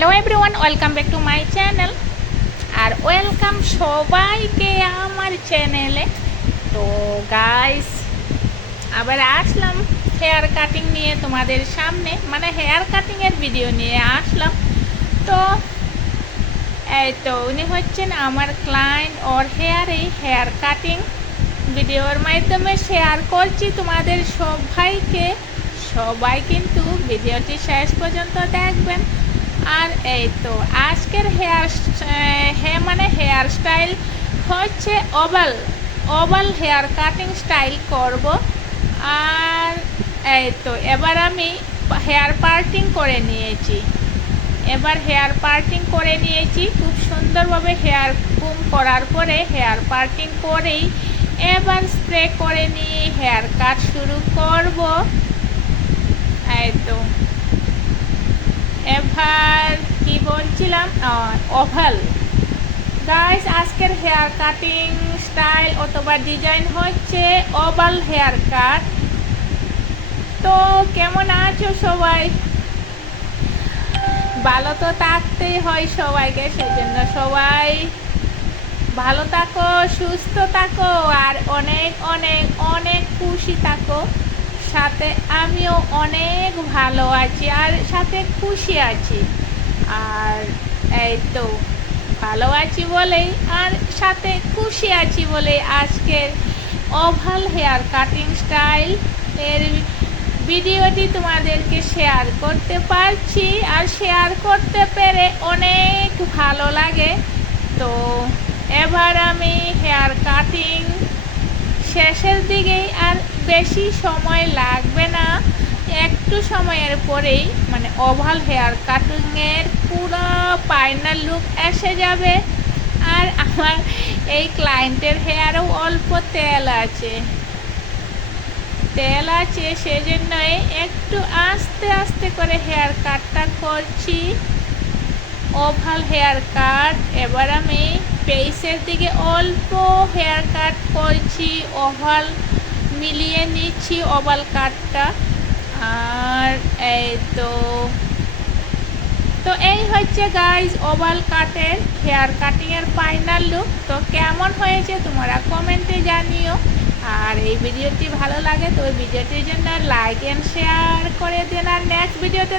Hello everyone, welcome back to my channel. আর welcome সবাইকে আমার চ্যানেলে। তো গাইস, আবার আসলাম হেয়ার কাটিং নিয়ে তোমাদের সামনে, মানে হেয়ার কাটিংয়ের ভিডিও নিয়ে আসলাম। তো এই তো উনি হচ্ছেন আমার ক্লায়েন্ট, ওর হেয়ার কাটিং ভিডিওর মাধ্যমে শেয়ার করছি তোমাদের সবাইকে। সবাই কিন্তু ভিডিওটি শেষ পর্যন্ত দেখবেন। আর এই তো আজকের হেয়ার স্টাইল হচ্ছে ওভাল হেয়ার কাটিং স্টাইল করব। আর এই তো এবার আমি হেয়ার পার্টিং করে নিয়েছি। খুব সুন্দরভাবে হেয়ার কুম করার পরে হেয়ার পার্টিং করেই এবার স্প্রে করে নিয়ে হেয়ার কাট শুরু করব। এই তো এবার কি বলছিলাম, ওভাল গাইস, আজকের হেয়ার কাটিং স্টাইল অথবা ডিজাইন হচ্ছে ওভাল হেয়ার কাট। তো কেমন আছো সবাই? ভালো তো থাকতেই হয় সবাইকে, সেজন্য সবাই ভালো থাকো, সুস্থ থাকো, আর অনেক অনেক অনেক খুশি থাকো। সাথে আমিও অনেক ভালো আছি আর সাথে খুশি আছি। আর এই তো ভালো আছি বলেই আর সাথে খুশি আছি বলেই আজকের ওভাল হেয়ার কাটিং স্টাইল এর ভিডিওটি তোমাদেরকে শেয়ার করতে পারছি, আর শেয়ার করতে পেরে অনেক ভালো লাগে। তো এবার আমি হেয়ার কাটিং শেষের দিকেই, আর বেশি সময় লাগবে না, একটু সময়ের পরেই মানে ওভাল হেয়ার কাটিংয়ের পুরো ফাইনাল লুক এসে যাবে। আর আমার এই ক্লায়েন্টের হেয়ারও অল্প তেল আছে, সেজন্যই একটু আস্তে আস্তে করে হেয়ার কাটটা করছি। ওভাল হেয়ার কাট এবার আমি পেইসের দিকে অল্প হেয়ার কাট করছি, ওভাল মিলিয়ে নিচ্ছি ওভাল কাটটা। আর এই তো এই হচ্ছে গাইজ ওভাল কাটের হেয়ার কাটিংয়ের ফাইনাল লুক। তো কেমন হয়েছে তোমরা কমেন্টে জানিও। আর এই ভিডিওটি ভালো লাগে তো ভিডিওটির জন্য লাইক এন্ড শেয়ার করে দিন। আর নেক্সট ভিডিওতে